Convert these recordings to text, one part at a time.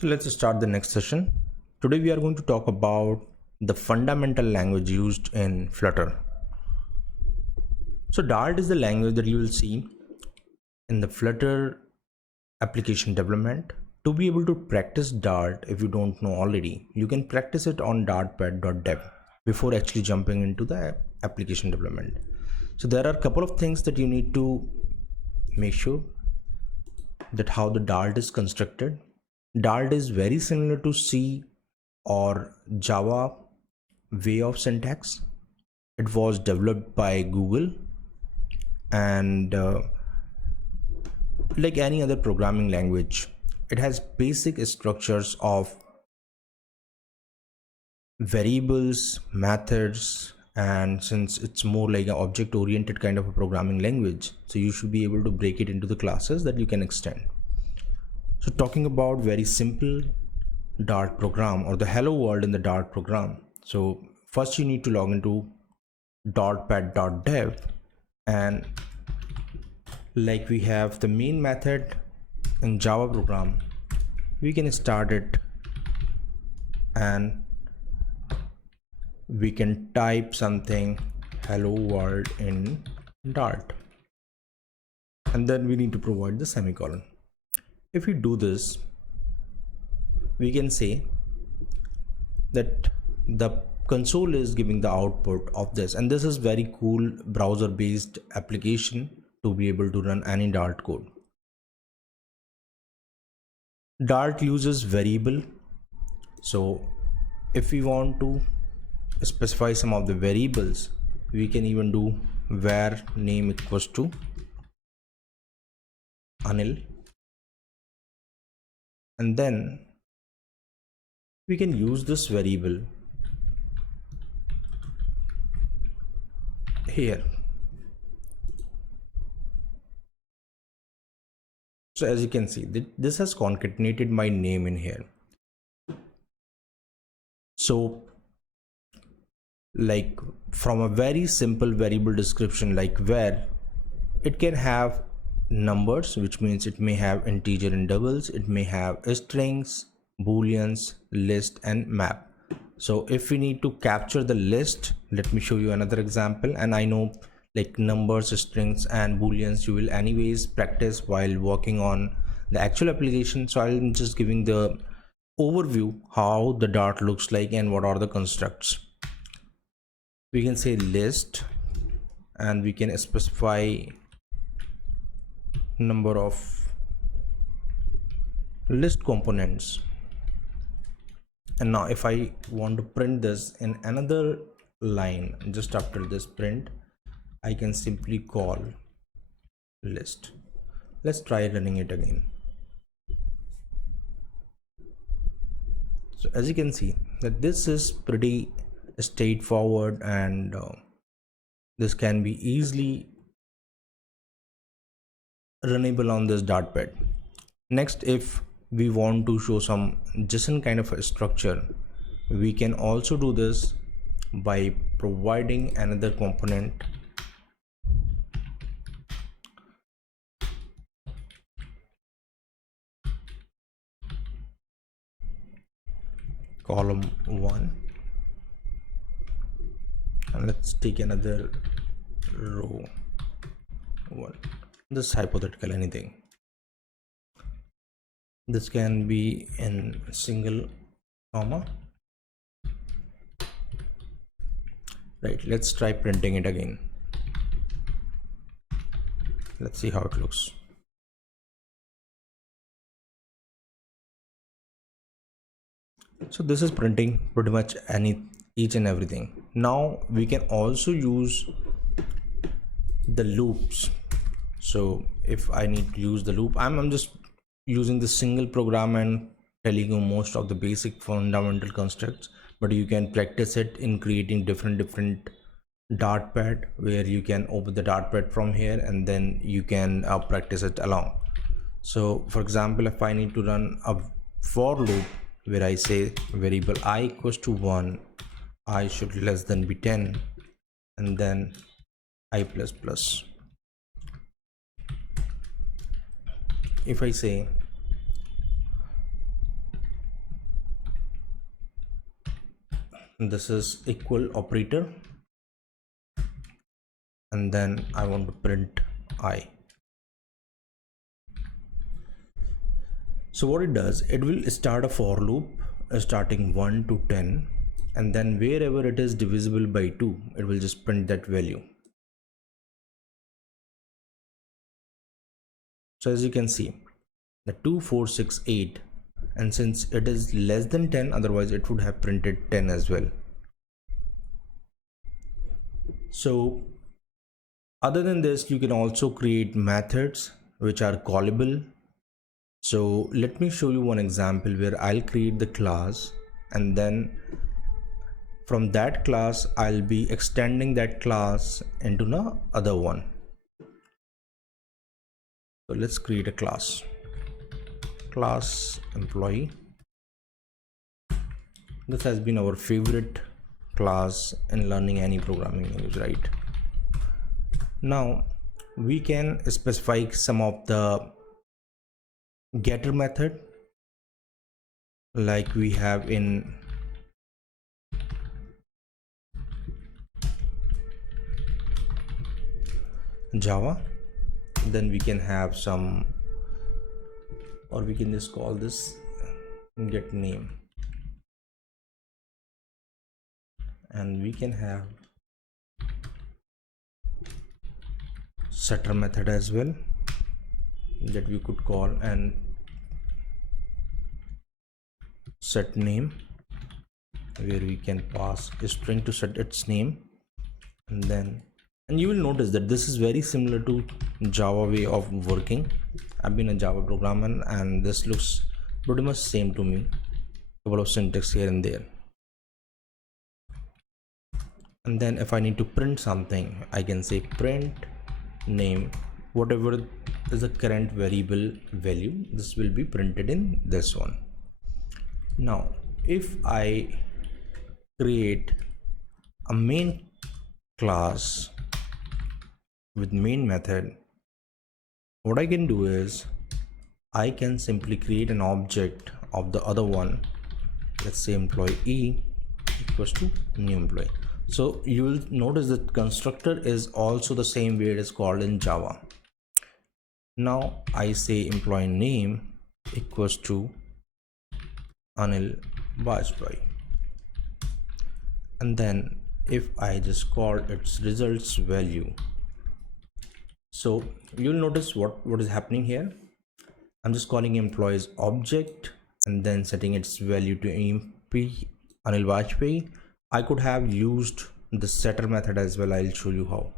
So let's start the next session. Today we are going to talk about the fundamental language used in Flutter. So Dart is the language that you will see in the Flutter application development. To be able to practice Dart, if you don't know already, you can practice it on dartpad.dev before actually jumping into the application development. So there are a couple of things that you need to make sure that how the Dart is constructed. Dart is very similar to C or Java way of syntax. It was developed by Google, and like any other programming language, it has basic structures of variables, methods, and since it's more like an object oriented kind of a programming language, so you should be able to break it into the classes that you can extend. So talking about very simple Dart program or the hello world in the Dart program. So first you need to log into dartpad.dev, and like we have the main method in Java program, we can start it and we can type something hello world in Dart, and then we need to provide the semicolon. If we do this, we can say that the console is giving the output of this, and this is very cool browser based application to be able to run any Dart code. Dart uses variable, so if we want to specify some of the variables, we can even do var name equals to Anil, and then we can use this variable here. So as you can see, this has concatenated my name in here. So like from a very simple variable description like var, it can have numbers, which means it may have integer and doubles, it may have strings, booleans, list, and map. So if we need to capture the list, let me show you another example. And I know like numbers, strings, and booleans you will anyways practice while working on the actual application, so I'm just giving the overview how the Dart looks like and what are the constructs. We can say list, and we can specify number of list components. And now if I want to print this in another line, just after this print, I can simply call list. Let's try running it again. So as you can see that this is pretty straightforward, and this can be easily runnable on this Dartpad. Next, if we want to show some JSON kind of a structure, we can also do this by providing another component column 1, and let's take another row 1. This hypothetical anything. This can be in single comma. Right, let's try printing it again. Let's see how it looks. So this is printing pretty much each and everything. Now we can also use the loops. So if I need to use the loop, I'm just using the single program and telling you most of the basic fundamental constructs, but you can practice it in creating different Dartpad, where you can open the Dartpad from here and then you can practice it along. So for example, if I need to run a for loop where I say variable I equals to 1, I should less than be 10, and then I plus plus. If I say this is equal operator, and then I want to print I. So what it does, it will start a for loop starting 1 to 10, and then wherever it is divisible by 2, it will just print that value. So as you can see, the 2, 4, 6, 8, and since it is less than 10, otherwise it would have printed 10 as well. So other than this, you can also create methods which are callable. So let me show you one example where I'll create the class, and then from that class I'll be extending that class into the other one. So let's create a class employee. This has been our favorite class in learning any programming language, right? Now we can specify some of the getter method like we have in Java. Then we can have some, or we can just call this get name, and we can have setter method as well that we could call, and set name where we can pass a string to set its name. And you will notice that this is very similar to Java way of working. I've been a Java programmer and this looks pretty much same to me. Couple of syntax here and there. And then if I need to print something, I can say print name, whatever is the current variable value, this will be printed in this one. Now if I create a main class with main method, what I can do is I can simply create an object of the other one. Let's say employee equals to new employee. So you will notice that constructor is also the same way it is called in Java. Now I say employee name equals to Anil Vajpayee, and then if I just call its results value, so you'll notice what is happening here. I'm just calling employees object and then setting its value to MP Anil Vajpayee. I could have used the setter method as well. I'll show you how.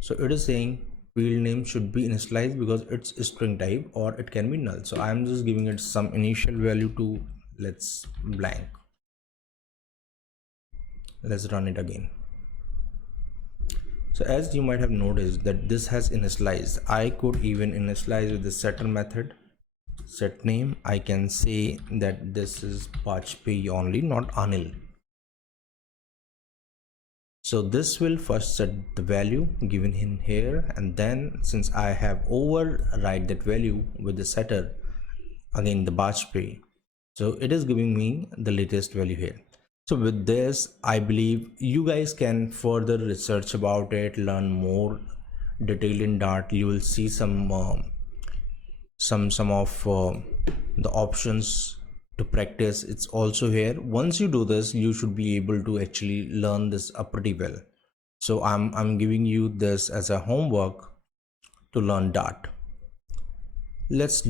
So it is saying field name should be initialized because it's a string type, or it can be null. So I'm just giving it some initial value to, let's blank. Let's run it again. So as you might have noticed that this has initialized. I could even initialize with the setter method. Set name, I can say that this is Vajpayee only, not Anil. So this will first set the value given in here, and then since I have override that value with the setter, again the Vajpayee, so it is giving me the latest value here. So with this, I believe you guys can further research about it, learn more detail in Dart. You will see some of the options to practice. It's also here. Once you do this, you should be able to actually learn this pretty well. So I'm giving you this as a homework to learn Dart. Let's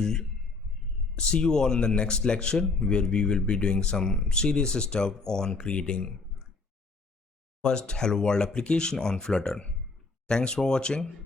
see you all in the next lecture, where we will be doing some serious stuff on creating first hello world application on Flutter. Thanks for watching.